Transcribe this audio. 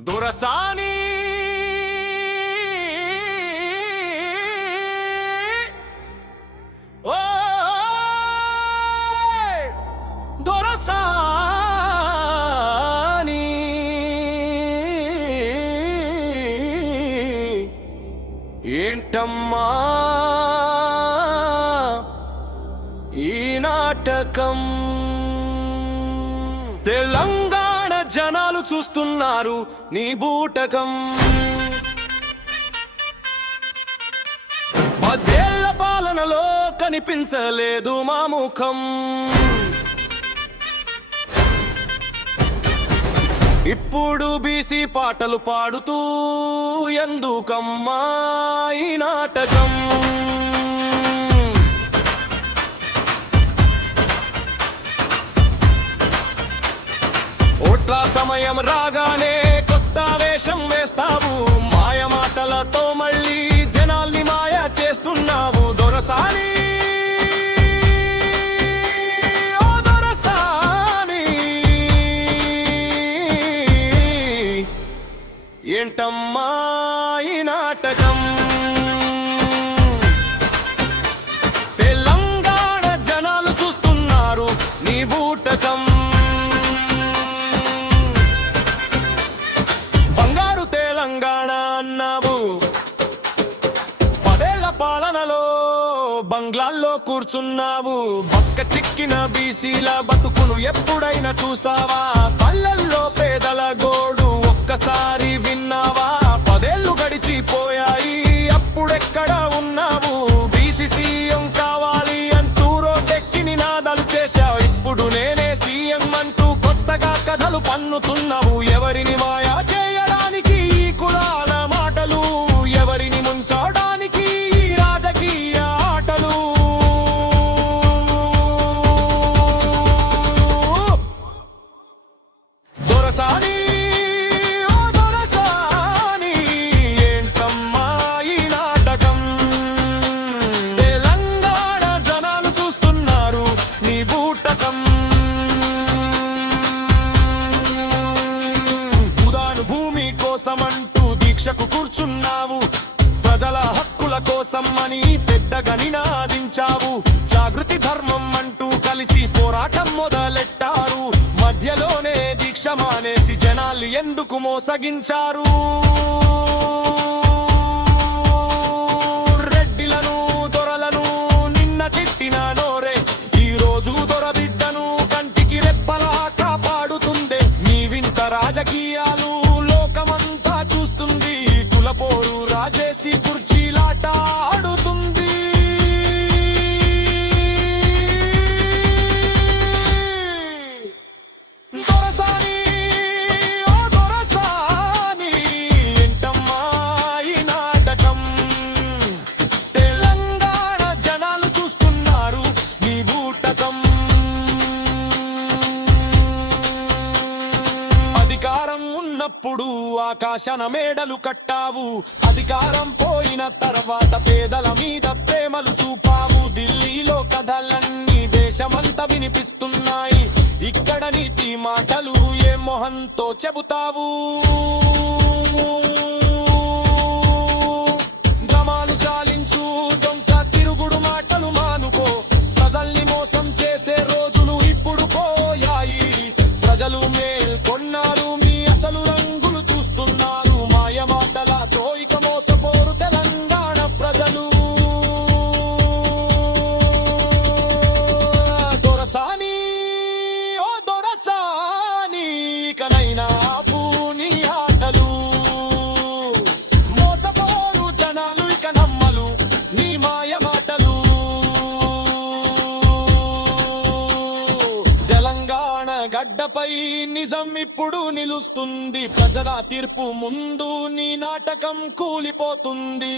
దొరసాని ఓ దొరసాని ఏంటమ్మా ఈ నాటకం? తెలంగాణ జనాలు చూస్తున్నారు నీ బూటకం. 10 ఏళ్ల పాలనలో కనిపించలేదు మా ముఖం. ఇప్పుడు బీసీ పాటలు పాడుతూ ఎందుకమ్మా ఈ నాటకం? ఓట్ల సమయం రాగానే కొత్త వేషం వేస్తావు, మాయ మాటలతో మళ్ళీ జనాల్ని మాయ చేస్తున్నావు. దొరసాని ఓ దొరసాని ఏంటమ్మా ఈ నాటకం? తెలంగాణ జనాలు చూస్తున్నారు నీ బూటకం. తెలంగాణ అన్నావు, 10 ఏళ్ల పాలనలో బంగ్లాల్లో కూర్చున్నావు. బక్క చిక్కిన బీసీల బతుకును ఎప్పుడైనా చూసావా? పల్లెల్లో పేదల గోడు ఒక్కసారి విన్నావా? 10 ఏళ్లు గడిచిపోయాయి, అప్పుడెక్కడ ఉన్నావు? బీసీ సీఎం కావాలి అంటూ రోడ్డెక్కి నినాదాలు చేశావు. ఇప్పుడు నేనే సీఎం అంటూ కొత్తగా కథలు పన్నుతున్నావు. ఎవరిని మాయా చేయడానికి ఈ కులాల మాటలు? ఎవరిని ముంచడానికి ఈ రాజకీయ ఆటలు? దొరసాని ఓ దొరసాని ఏంటమ్మా ఈ నాటకం? తెలంగాణ జనాలు చూస్తున్నారు నీ బూటకం. భూమి కోసమంటూ దీక్షకు కూర్చున్నావు, ప్రజల హక్కుల కోసం అని పెద్దగా నినాదించావు. జాగృతి ధర్మం అంటూ కలిసి పోరాటం మొదలెట్టారు. మధ్యలోనే దీక్ష మానేసి జనాలు ఎందుకు మోసగించారు? రెడ్డిలను దొరలను నిన్న తిట్టిన నోరే ఈ రోజు దొరబిడ్డను కంటికి రెప్పలా కాపాడుతుందే. నీ వింత రాజకీయాలు లోకమంతా చూస్తుంది. కులపోరు రాజేసి కుర్చీలాట ఆడుతుంది. దొరసాని ఓ దొరసాని ఏంటమ్మా ఈ నాటకం? తెలంగాణ జనాలు చూస్తున్నారు నీ బూటకం. అధికారం ఉన్నప్పుడు ఆకాశన మేడలు కట్టావు, అధికారం పోయిన తర్వాత పేదల మీద ప్రేమలు చూపావు. ఢిల్లీలో కథలన్నీ దేశమంతా వినిపిస్తున్నాయి, ఇక్కడ నీతి మాటలు ఏ మొహంతో చెబుతావు? గ్రామాలు చాలించు, దొంగ తిరుగుడు మాటలు మానుకో. ప్రజల్ని మోసం చేసే రోజులు ఇప్పుడు పోయాయి. ప్రజలు మేల్కొన్నారు, మీ అసలు రంగులు చూస్తున్నారు. మాయ మాటలతో ఇక మోసపోరు తెలంగాణ ప్రజలు. దొరసాని ఓ దొరసాని ఇకనైనా ఆపు నీ ఆటలు. మోసపోరు జనాలు ఇక నమ్మలు నీ మాయ మాటలు. తెలంగాణ గడ్డపై నిజం ఇప్పుడు నిలుస్తుంది. ప్రజల తీర్పు ముందు నీ నాటకం కూలిపోతుంది.